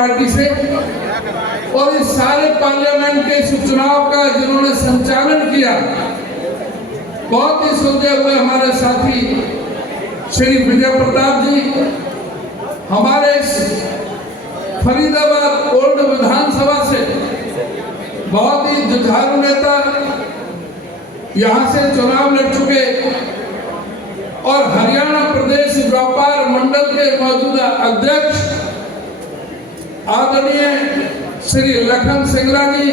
Party से, और इस सारे पार्लियामेंट के इस चुनाव का जिन्होंने संचालन किया, बहुत ही सुलझे हुए हमारे साथी श्री विजय प्रताप जी, हमारे इस फरीदाबाद ओल्ड विधानसभा से बहुत ही जुझारू नेता, यहाँ से चुनाव लड़ चुके और हरियाणा प्रदेश व्यापार मंडल के मौजूदा अध्यक्ष आदरणीय श्री लखन सिंगला जी,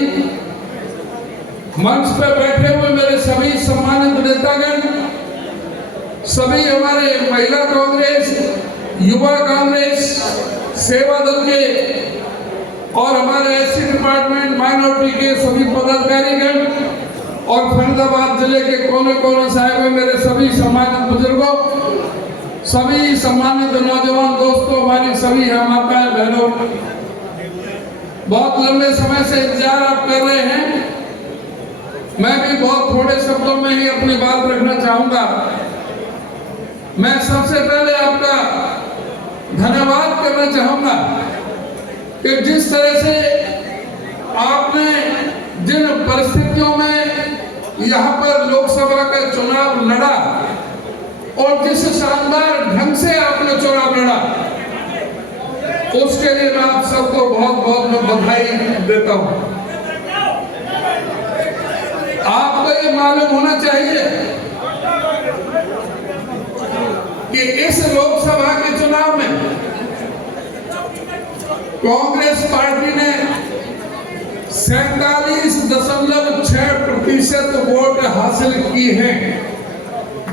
मंच पर बैठे हुए मेरे सभी सम्मानित नेतागण, सभी हमारे महिला कांग्रेस, युवा कांग्रेस, सेवा दल के और हमारे एससी डिपार्टमेंट माइनॉरिटी के सभी पदाधिकारीगण और फरीदाबाद जिले के कोने कोने से आए हुए मेरे सभी सम्मानित बुजुर्गों, सभी सम्मानित नौजवान दोस्तों, हमारी सभी माताएं बहनों, बहुत लंबे समय से इंतजार आप कर रहे हैं। मैं भी बहुत थोड़े शब्दों में ही अपनी बात रखना चाहूंगा। मैं सबसे पहले आपका धन्यवाद करना चाहूंगा कि जिस तरह से आपने जिन परिस्थितियों में यहाँ पर लोकसभा का चुनाव लड़ा और जिस शानदार ढंग से आपने चुनाव लड़ा, उसके लिए मैं आप सबको बहुत बहुत बधाई देता हूँ। आपको ये मालूम होना चाहिए कि इस लोकसभा के चुनाव में कांग्रेस पार्टी ने 47.6% वोट हासिल की हैं,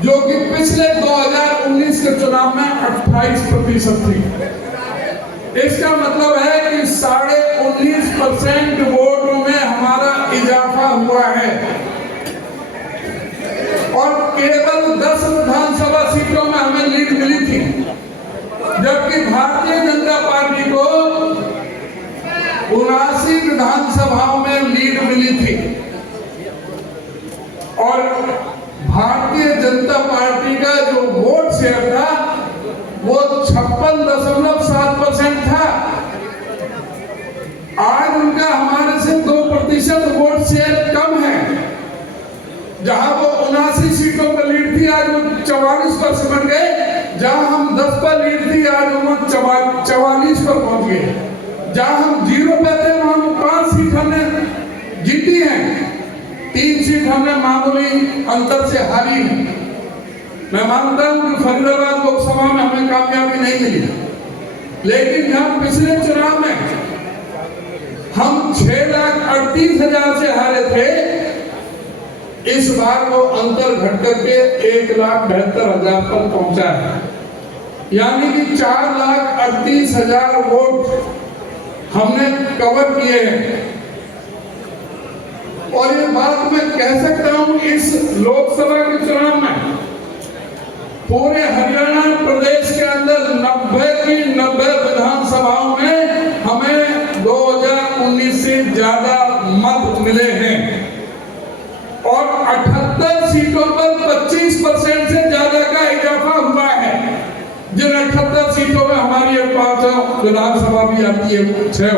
जो कि पिछले 2019 के चुनाव में 28% थी। इसका मतलब है कि 19.5% वोटों में हमारा इजाफा हुआ है और केवल 10 विधानसभा सीटों में हमें लीड मिली थी, जबकि भारतीय जनता पार्टी को 79 विधानसभाओं में लीड मिली थी और भारतीय जनता पार्टी का जो वोट शेयर था वो 56.7% था। आज उनका हमारे से 2% वोट शेयर कम है। जहां वो 79 सीटों पर लीड थी, आज वो 44 पर सिमट गए। जहां हम 10 पर लीड थी, आज वो 44 पर पहुंच गए। जहां हम 0 पे थे, वहां 5 सीट हमने जीती हैं, 3 सीट हमने मामूली अंतर से हारी है। मैं मानता हूं कि फरीदाबाद लोकसभा में हमें कामयाबी नहीं मिली, लेकिन जब पिछले चुनाव में हम 6,38,000 से हारे थे, इस बार वो अंतर घट करके 1,72,000 पर पहुंचा है, यानी कि 4,38,000 वोट हमने कवर किए हैं। और ये बात मैं कह सकता हूं, इस लोकसभा के चुनाव में पूरे हरियाणा प्रदेश के अंदर 90 की 90 विधानसभाओं में हमें 2019 से ज्यादा मत मिले हैं और 78 सीटों पर 25% से ज्यादा का इजाफा हुआ है। जिन 78 सीटों में हमारी 5 विधानसभा भी आती है, 6।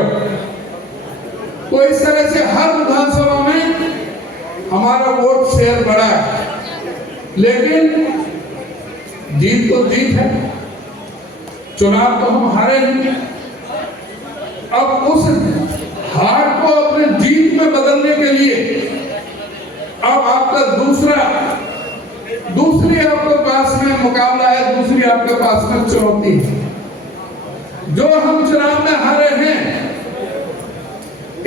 तो इस तरह से हर विधानसभा में हमारा वोट शेयर बढ़ा है, लेकिन जीत तो जीत है, चुनाव तो हम हारे नहीं। अब उस हार को अपने जीत में बदलने के लिए अब आपका दूसरी आपके पास में मुकाबला है, दूसरी आपके पास में चुनौती है। जो हम चुनाव में हारे हैं,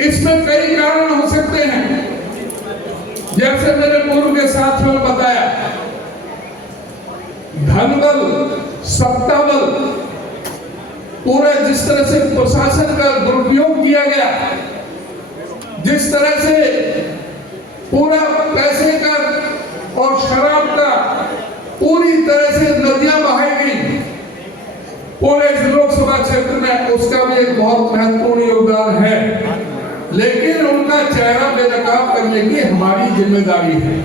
इसमें कई कारण हो सकते हैं। जैसे मेरे पूर्व के साथियों ने बताया, धनबल, सत्ताबल, पूरे जिस तरह से प्रशासन का दुरुपयोग किया गया, जिस तरह से पूरा पैसे का और शराब का पूरी तरह से नदियां बहाई गई पूरे लोकसभा क्षेत्र में, उसका भी एक बहुत महत्वपूर्ण योगदान है। लेकिन उनका चेहरा बेनकाब करने की हमारी जिम्मेदारी है।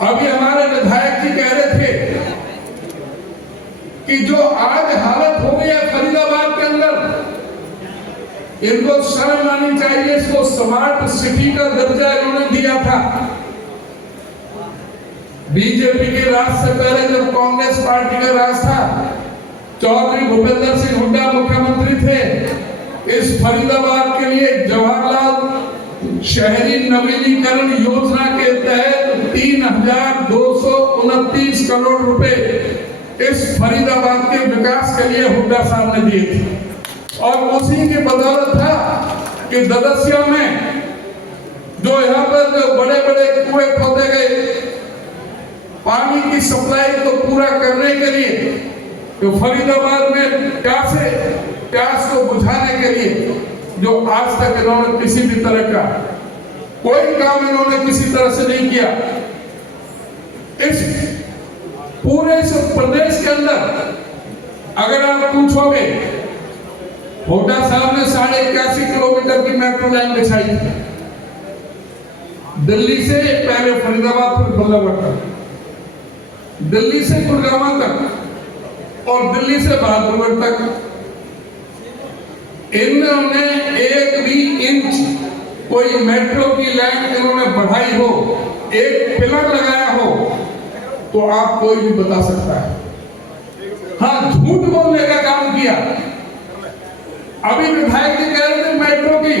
अभी हमारे विधायक जी कह रहे थे कि जो आज हालत हो गई है फरीदाबाद के अंदर, इनको शर्म आनी चाहिए। इसको स्मार्ट सिटी का दर्जा इन्होंने दिया था। बीजेपी के राज से पहले जब कांग्रेस पार्टी का राज था, चौधरी भूपेंद्र सिंह हुड्डा मुख्यमंत्री थे। इस फरीदाबाद के लिए जवाहरलाल शहरी नवीनीकरण योजना के तहत 3,229 करोड़ रुपए इस फरीदाबाद के विकास के लिए हुड्डा साहब ने दिए थे। और उसी की बदौलत था कि ददसिया में जो यहाँ पर जो बड़े बड़े कुएं खोदे गए पानी की सप्लाई को पूरा करने के लिए, तो फरीदाबाद में प्यास को बुझाने के लिए जो आज तक इन्होंने किसी भी तरह का कोई काम इन्होंने किसी तरह से नहीं किया। इस पूरे प्रदेश के अंदर अगर आप पूछोगे, हुड्डा साहब ने 81.5 किलोमीटर की मेट्रो लाइन बिछाई थी। दिल्ली से पहले फरीदाबाद फिर फरीदाबाद तक, दिल्ली से गुड़गांव तक और दिल्ली से बहादुरगढ़ तक। इन्होंने एक भी इंच कोई मेट्रो की लाइन इन्होंने बढ़ाई हो, एक पिलर लगाया हो, तो आप कोई भी बता सकता है। हाँ, झूठ बोलने का काम किया। अभी विधायक जी कह रहे थे मेट्रो की,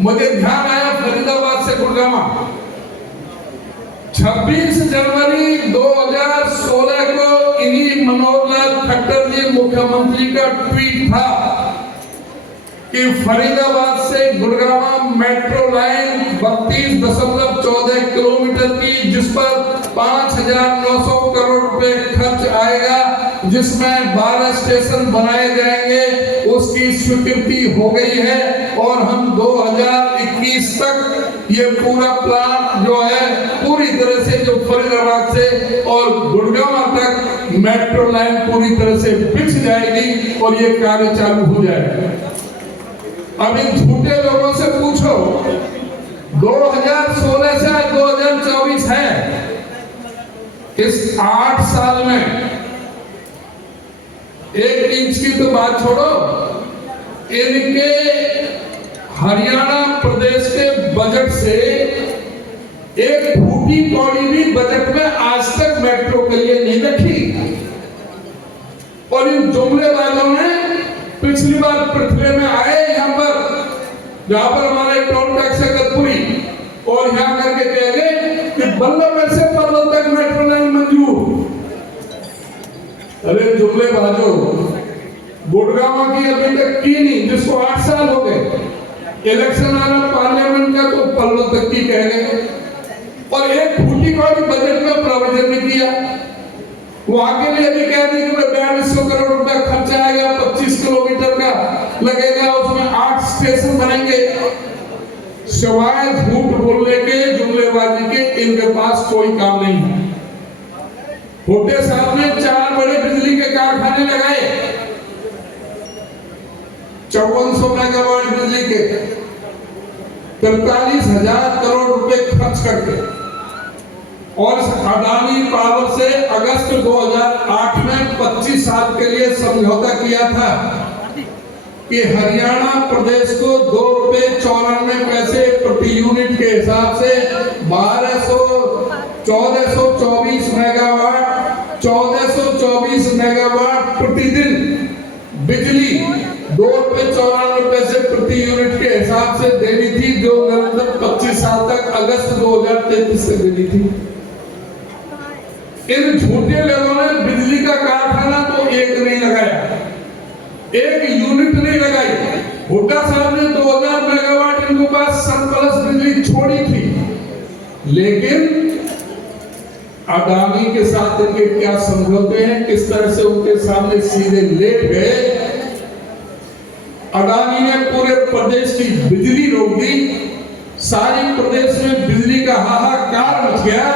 मुझे ध्यान आया फरीदाबाद से गुड़गांव 26 जनवरी 2016 को इन्हीं मनोहर लाल खट्टर जी मुख्यमंत्री का ट्वीट था कि फरीदाबाद से गुड़गांव मेट्रो लाइन 32.14 किलोमीटर की, जिस पर 5,900 करोड़ रुपए खर्च आएगा, जिसमें 12 स्टेशन बनाए जाएंगे, उसकी स्वीकृति हो गई है। और हम 2021 तक ये पूरा प्लान जो है पूरी तरह से जो फरीदाबाद से और गुड़गांव तक मेट्रो लाइन पूरी तरह से बिछ जाएगी और ये कार्य चालू हो जाएगा। अब इन झूठे लोगों से पूछो, 2016 से 2024 है, इस 8 साल में 1 इंच की तो बात छोड़ो, इनके हरियाणा प्रदेश के बजट से एक फूटी कौड़ी भी बजट में आज तक मेट्रो के लिए नहीं रखी। और इन जुमले वालों ने पिछली बार पृथ्वी में आए यहाँ पर, जहां पर हमारे टोल टैक्स है गतपुरी, और यहाँ करके कह गए कि बल्लभगढ़ से पल्लव तक मेट्रो लाइन मंजूर। अरे जुमले बाजो, गुड़गांव की अभी तक की नहीं, जिसको 8 साल हो गए। इलेक्शन आना पार्लियामेंट का तो पल्लव तक की कह गए, और एक फूटी कौड़ी बजट में प्रोविजन नहीं किया। वहां के लिए भी कह दी कि 4200 करोड़ रुपया खर्चा आएगा, 25 किलोमीटर का लगेगा, उसमें 8 स्टेशन बनेंगे। सिवाय झूठ बोलने के, जुमलेबाजी के, इनके पास कोई काम नहीं है। हुड्डा साहब ने 4 बड़े बिजली के कारखाने लगाए, 5400 मेगावाट बिजली के, 43,000 करोड़ रुपए खर्च करके। और अडानी पावर से अगस्त 2008 में 25 साल के लिए समझौता किया था कि हरियाणा प्रदेश को ₹2.94 प्रति यूनिट के हिसाब से 1424 मेगावाट 1424 मेगावाट प्रतिदिन बिजली ₹2.94 प्रति यूनिट के हिसाब से देनी थी, जो निरंतर 25 साल तक अगस्त 2033 से देनी थी। इन झूठे लोगों ने बिजली का कारखाना तो एक नहीं लगाया, एक यूनिट नहीं लगाई। हुड्डा साहब ने 2000 मेगावाट इनके पास सरप्लस बिजली छोड़ी थी, लेकिन अडानी के साथ इनके क्या समझौते हैं, किस तरह से उनके सामने सीधे लेट गए। अडानी ने पूरे प्रदेश की बिजली रोक दी, सारी प्रदेश में बिजली का हाहाकार मच गया।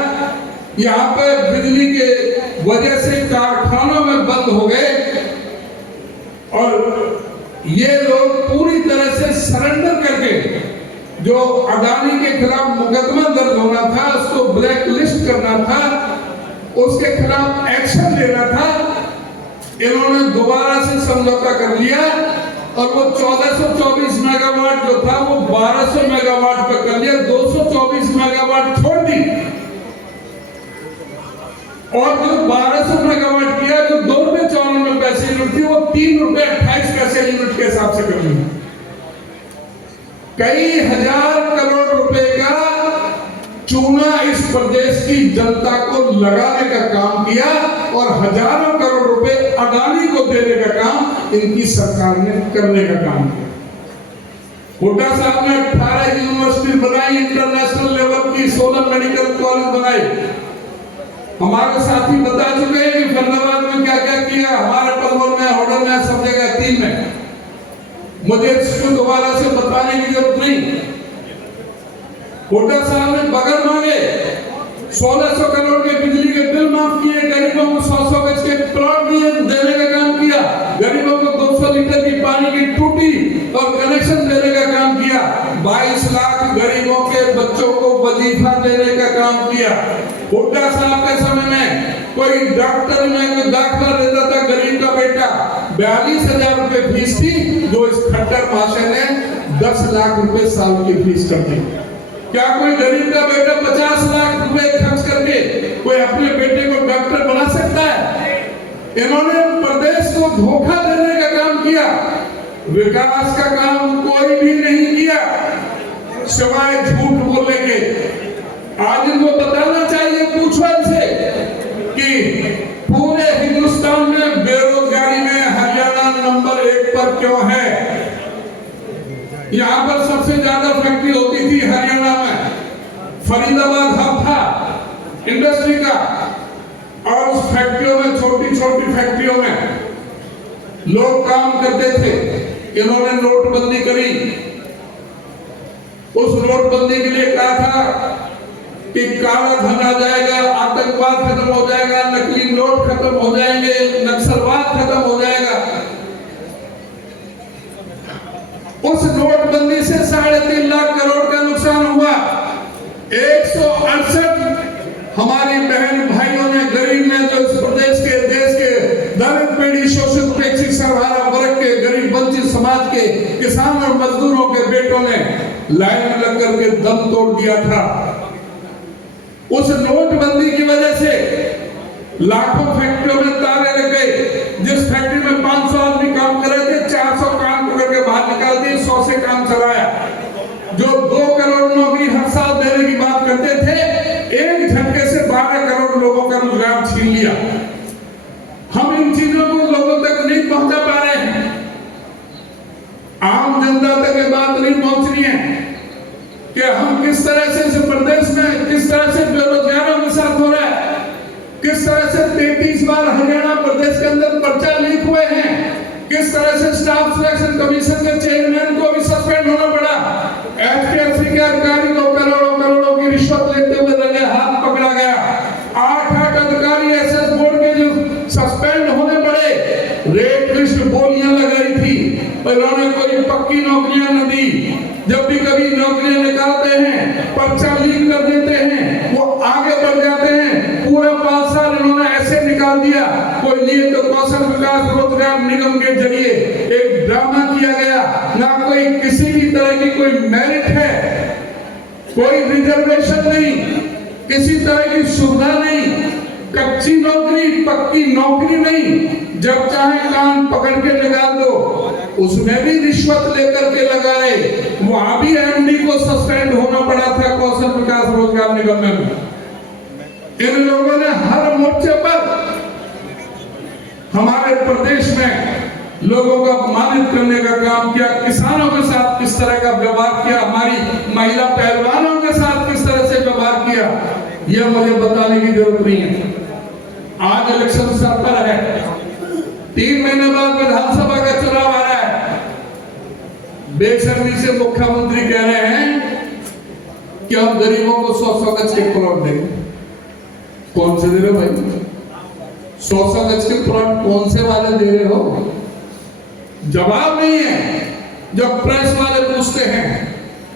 यहाँ पे बिजली के वजह से कारखानों में बंद हो गए, और ये लोग पूरी तरह से सरेंडर करके जो अडानी के खिलाफ मुकदमा दर्ज होना था, उसको ब्लैक लिस्ट करना था, उसके खिलाफ एक्शन लेना था, इन्होंने दोबारा से समझौता कर लिया और वो 1424 मेगावाट जो था वो 1200 मेगावाट पे कर लिया, 224 मेगावाट छोड़ दी। और जो 1200 मेगावाट किया, जो 2 रुपए 94 पैसे यूनिट थी, वो 3 रुपए 28 पैसे यूनिट के हिसाब से कर ली। कई हजार करोड़ रुपए का चूना इस प्रदेश की जनता को लगाने का काम किया और हजारों करोड़ रुपए अडानी को देने का काम इनकी सरकार ने करने का काम किया। हुड्डा साहब ने 18 यूनिवर्सिटी बनाई, इंटरनेशनल लेवल की 16 मेडिकल कॉलेज बनाए। हमारे साथी बता चुके हैं कि फरीदाबाद में क्या क्या किया, हमारे पलवल में, होडल में, सब जगह 3 में। मुझे इसको दोबारा से बताने की जरूरत नहीं। हुड्डा साहब ने बगल मांगे, 1600 करोड़ के बिजली के बिल माफ किए, गरीबों को 100 गज के प्लॉट दिए, देने का काम किया, गरीबों को 200 लीटर की पानी की टूटी और कनेक्शन देने का काम किया, 22 लाख गरीबों के बच्चों को वजीफा देने का काम किया। हुड्डा साहब के समय में कोई डॉक्टर में कोई दाखिला देता था गरीब का बेटा, 42,000 रुपए फीस थी, जो इस खट्टर महाशय ने 10 लाख रुपए साल की फीस कर दी। क्या कोई गरीब का बेटा 50 लाख रुपए खर्च करके कोई अपने बेटे को डॉक्टर बना सकता है? इन्होंने प्रदेश को धोखा देने का काम किया, विकास का काम कोई भी नहीं किया सिवाय झूठ बोलने के। आज इनको बताना चाहिए, पूछो इनसे कि पूरे हिंदुस्तान में बेरोजगारी में हरियाणा नंबर 1 पर क्यों है। यहाँ पर सबसे ज्यादा फैक्ट्री होती थी हरियाणा में, फरीदाबाद हब था इंडस्ट्री का, और उस फैक्ट्रियों में, छोटी छोटी फैक्ट्रियों में लोग काम करते थे। इन्होंने नोटबंदी करी, उस नोटबंदी के लिए कहा था कि काला धन आ जाएगा, आतंकवाद खत्म हो जाएगा, नकली नोट खत्म हो जाएंगे, नक्सलवाद खत्म हो जाएगा। उस नोटबंदी से 3.5 लाख करोड़ का नुकसान हुआ। 168 हमारी बहन भाइयों ने, गरीब ने, जो इस प्रदेश के, देश के दलित, पीड़ित, शोषित, उपेक्षित, सर्वहारा वर्ग के, गरीब वंचित समाज के, किसान और मजदूरों के बेटों ने लाइन में लग करके दम तोड़ दिया था। उस नोटबंदी की वजह से लाखों फैक्ट्रियों में ताले लग गए। जिस फैक्ट्री में 500 आदमी काम कर रहे थे, 400 काम पकड़ के बाहर निकाल दिए, 100 से काम चलाया। जो 2 करोड़ नौकरी हर साल देने की बात करते थे, एक झटके से 12 करोड़ लोगों का रोजगार छीन लिया। हम इन चीजों को लोगों तक नहीं पहुंचा पा रहे हैं, आम जनता तक ये बात नहीं पहुंच रही है कि हम किस तरह से इस प्रदेश में, किस तरह से बेरोजगारों के साथ हो रहा है, किस तरह से 33 बार हरियाणा प्रदेश के अंदर पर्चा लीक हुए हैं, किस तरह से स्टाफ सिलेक्शन कमीशन के चेयरमैन को भी सस्पेंड होना पड़ा, एचपीएससी के अधिकारी को करोड़ों करोड़ों की रिश्वत लेते हुए लगे हाथ पकड़ा गया, 8 अधिकारी एसएस बोर्ड के जो सस्पेंड होने पड़े, रेट लिस्ट बोलियां लगाई थी, इन्होंने कोई पक्की नौकरियां न दी। जब भी कभी नौकरियां निकालते हैं, पर्चा लीक कर देते हैं, वो आगे बढ़ जाते हैं। पूरा 5 साल इन्होंने ऐसे निकाल दिया। कोई लिए तो कौशल विकास रोजगार निगम के जरिए एक ड्रामा किया गया, ना कोई किसी भी तरह की कोई मेरिट है, कोई रिजर्वेशन नहीं, किसी तरह की सुविधा नहीं, कच्ची नौकरी, पक्की नौकरी नहीं, जब चाहे कान पकड़ के निकाल दो। उसमें भी रिश्वत लेकर के लगाए, वहां भी एमडी को सस्पेंड होना पड़ा था कौशल विकास रोजगार निगम में। इन लोगों ने हर मोर्चे पर हमारे प्रदेश में लोगों को अपमानित करने का काम किया, किसानों के साथ किस तरह का व्यवहार किया, हमारी महिला पहलवानों के साथ किस तरह से व्यवहार किया, यह मुझे बताने की जरूरत नहीं है। आज इलेक्शन सर पर है, 3 महीने बाद विधानसभा का चुनाव आ रहा है। बेशर्मी से मुख्यमंत्री कह रहे हैं कि हम गरीबों को 100 गज के प्लॉट देंगे। कौन से दे रहे हो भाई? 100 गज के प्लॉट कौन से वाले दे रहे हो? जवाब नहीं है। जब प्रेस वाले पूछते हैं,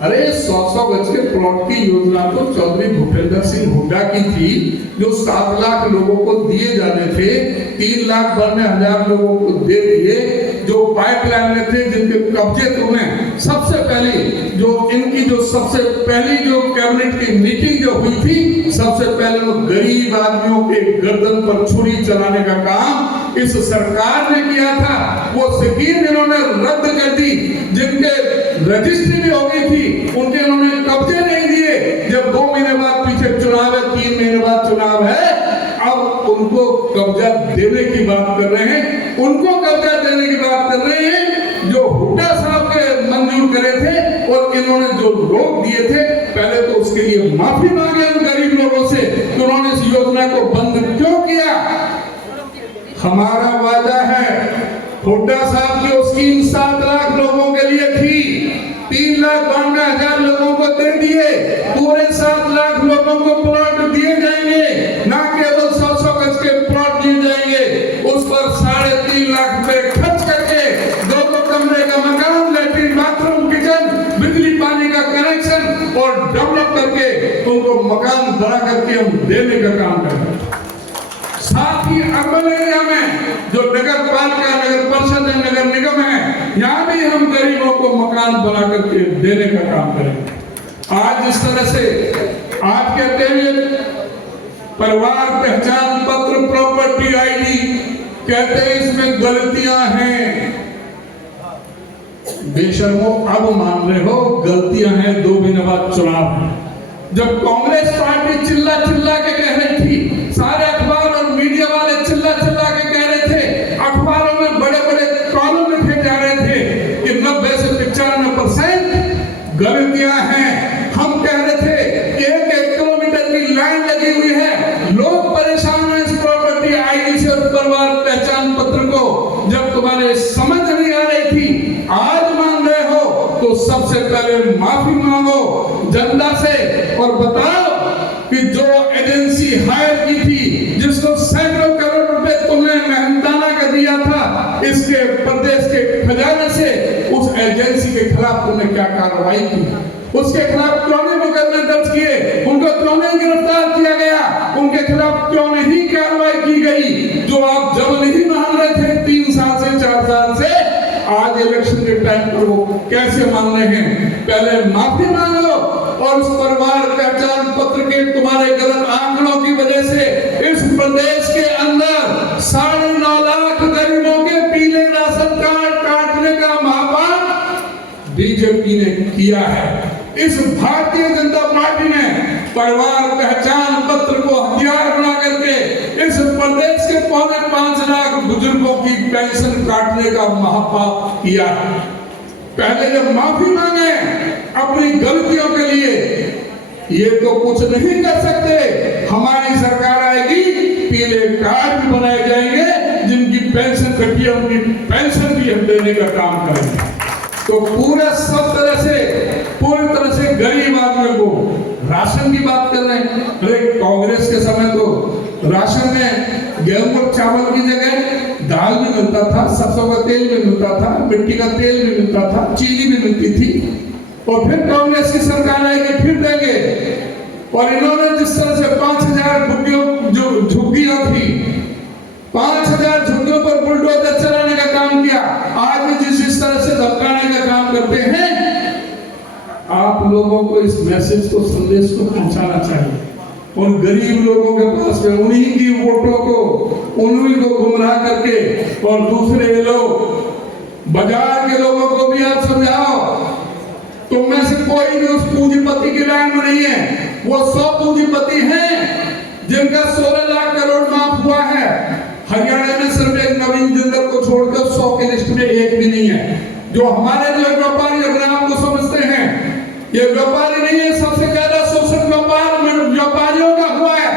अरे 100 गज के प्लॉट की योजना तो चौधरी भूपेंद्र सिंह हुड्डा की थी, जो 7 लाख लोगों को दिए जाने थे, 3 लाख 92,000 लोगों को दे दिए, जो पाइपलाइन में थे, जिनके कब्जे तुमने सबसे पहली जो इनकी जो सबसे पहली जो कैबिनेट की मीटिंग जो हुई थी, सबसे पहले वो गरीब आदमियों के गर्दन पर छुरी चलाने का काम इस सरकार ने किया था। वो स्कीम इन्होंने रद्द कर दी, जिनके रजिस्ट्री भी हो गई थी उनके इन्होंने कब्जे नहीं दिए। जब 2 महीने बाद पीछे चुनाव है, 3 महीने बाद चुनाव है, अब उनको कब्जा देने की बात कर रहे हैं, उनको कब्जा देने की बात कर रहे हैं जो हुड्डा साहब के मंजूर करे थे और इन्होंने जो रोक दिए थे। पहले तो उसके लिए माफी मांगे उन गरीब लोगों से कि उन्होंने इस योजना को बंद क्यों किया। हमारा वादा है, हुड्डा साहब की स्कीम 7 लाख लोगों के लिए थी, 3,92,000 लोगों को दे दिए, पूरे 7 लाख लोगों को प्लॉट दिए जाएंगे, ना केवल 100 गज के प्लॉट दिए जाएंगे, उस पर 3.5 लाख रुपए खर्च करके 2 कमरे का मकान, लैट्रिन, बाथरूम, किचन, बिजली पानी का कनेक्शन और डेवलप करके उनको मकान बना करके हम देने का काम करेंगे। साथ ही अर्बन एरिया में जो नगर पालिका, नगर परिषद, नगर निगम है, यहाँ भी हम गरीबों को मकान बना करके देने का काम करेंगे। आज इस तरह से आज कहते हैं परिवार पहचान पत्र, प्रॉपर्टी आईडी, कहते हैं इसमें गलतियां हैं। बेशर्मो, अब मान रहे हो गलतियां हैं, 2 महीने बाद चुनाव है। जब कांग्रेस पार्टी चिल्ला चिल्ला के कह रही थी, सारे अखबार और मीडिया वाले चिल्ला चिल्ला के कह रहे थे, अखबारों में बड़े बड़े कॉलम लिखे जा रहे थे कि 90 से 95% गलतियां हैं। हम कह रहे थे 1-1 किलोमीटर की लाइन लगी हुई है, लोग परेशान हैं इस प्रॉपर्टी आईडी से और परिवार पहचान पत्र को। जब तुम्हारे समझ नहीं आ रही थी, आज मान रहे हो तो सबसे पहले माफी मांगो जनता से और बताओ कि जो एजेंसी हायर की थी, जिसको सैकड़ों करोड़ रुपए तुमने मेहनताना का दिया था इसके प्रदेश के खजाने से, उस एजेंसी के खिलाफ तुमने क्या कार्रवाई की, उसके खिलाफ क्यों नहीं मुकदमे दर्ज किए, उनको क्यों नहीं गिरफ्तार किया गया, उनके खिलाफ क्यों नहीं कार्रवाई की गई। जो आप जब नहीं मान रहे थे 3 साल से 4 साल से, आज इलेक्शन के टाइम पर वो कैसे मान रहे हैं। पहले माफी मांगो और उस परिवार पहचान पत्र के तुम्हारे गलत आंकड़ों की वजह से इस प्रदेश के अंदर 9.5 लाख गरीबों के पीले राशन कार्ड काटने का महापाप बीजेपी ने किया है। इस भारतीय जनता पार्टी ने परिवार पहचान पत्र को हथियार बना करके इस प्रदेश के 5.25 लाख बुजुर्गों की पेंशन काटने का महापाप किया है। पहले जब माफी मांगे अपनी गलतियों के लिए, ये तो कुछ नहीं कर सकते। हमारी सरकार आएगी, पीले कार्ड भी बनाए जाएंगे, जिनकी पेंशन कटी है उनकी पेंशन भी हम देने का काम करेंगे। तो पूरे सब तरह से, पूरी तरह से गरीब आदमी को राशन की बात कर रहे हैं। अरे कांग्रेस के समय तो राशन में गेहूं और चावल की जगह दाल भी मिलता था, सरसों का तेल भी मिलता था, मिट्टी का तेल भी मिलता था, चीनी भी मिलती थी। और फिर कांग्रेस की सरकार आएगी, फिर देंगे। और इन्होंने जिस तरह से 5,000 झुग्गियां थी, 5,000 झुग्गियों पर बुलडोजर चलाने का काम किया। आज भी जिस तरह से धमकाने का काम करते हैं, आप लोगों को इस मैसेज को, संदेश को पहुंचाना चाहिए। उन गरीब लोगों के पास में उन्हीं की वोटों को, उन्हीं को गुमराह करके, और दूसरे लोग बाजार के लोगों को भी आप समझाओ। तुम में से कोई भी उस पूंजीपति की लाइन में नहीं है। वो 100 पूंजीपति हैं जिनका 16 लाख करोड़ माफ हुआ है। हरियाणा में सिर्फ एक नवीन जिंदल को छोड़कर 100 की लिस्ट में एक भी नहीं है। जो हमारे जो व्यापारी अपने आप को समझते हैं, ये व्यापारी नहीं है। सबसे ज्यादा शोषण व्यापारियों का हुआ है,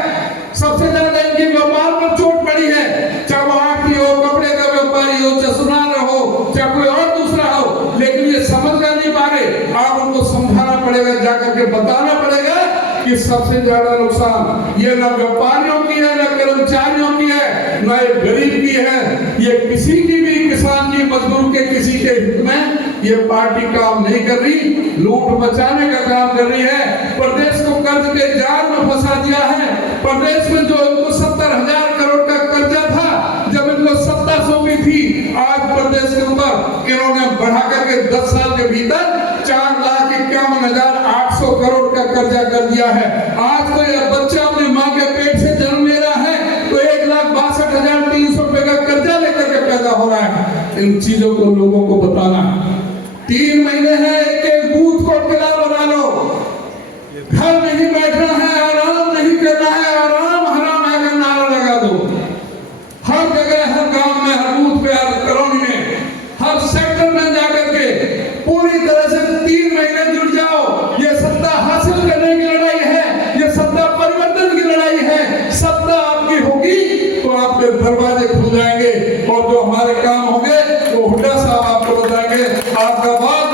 सबसे ज्यादा इनके व्यापार पर चोट पड़ी है। चाहे वो आटी हो, कपड़े का व्यापारी हो, चाहे सुनार हो, चाहे कोई और दूसरा हो, लेकिन ये समझ नहीं पा रहे। आप उनको समझाना पड़ेगा, जाकर के बताना पड़ेगा कि सबसे ज्यादा नुकसान ये ना व्यापारियों की है, ना कर्मचारियों की है, ना एक गरीब की है। ये किसी की भी, किसान की, मजदूर के, किसी के हित में ये पार्टी काम नहीं कर रही। लूट बचाने का काम कर रही है। प्रदेश को कर्ज के जाल में फंसा दिया है। प्रदेश में जो इनको 70,000 करोड़ का कर्जा था, जब इनको सत्ता सौंपी थी, आज प्रदेश प्रदेश के ऊपर इन्होंने बढ़ा करके 10 साल के भीतर 4,51,800 करोड़ का कर्जा कर दिया है। आज कोई बच्चा अपने माँ के पेट से जन्म ले रहा है तो 1,62,300 रुपए का कर्जा लेकर के पैदा हो रहा है। इन चीजों को लोगों को बताना। 3 महीने हैं, एक बूथ को किला बना लो, घर नहीं बैठना है, आराम नहीं करना है, आराम हराम है का नारा लगा दो। हर जगह, हर गांव में, हर बूथ पे, हर कॉलोनी में, हर सेक्टर में जाकर के पूरी तरह से 3 महीने जुट जाओ। ये सत्ता हासिल करने की लड़ाई है, ये सत्ता परिवर्तन की लड़ाई है। सत्ता आपकी होगी तो आपके दरवाजे खुल जाएंगे और जो हमारे काम होंगे वो हुड्डा साहब आपको बताएंगे। आपका बात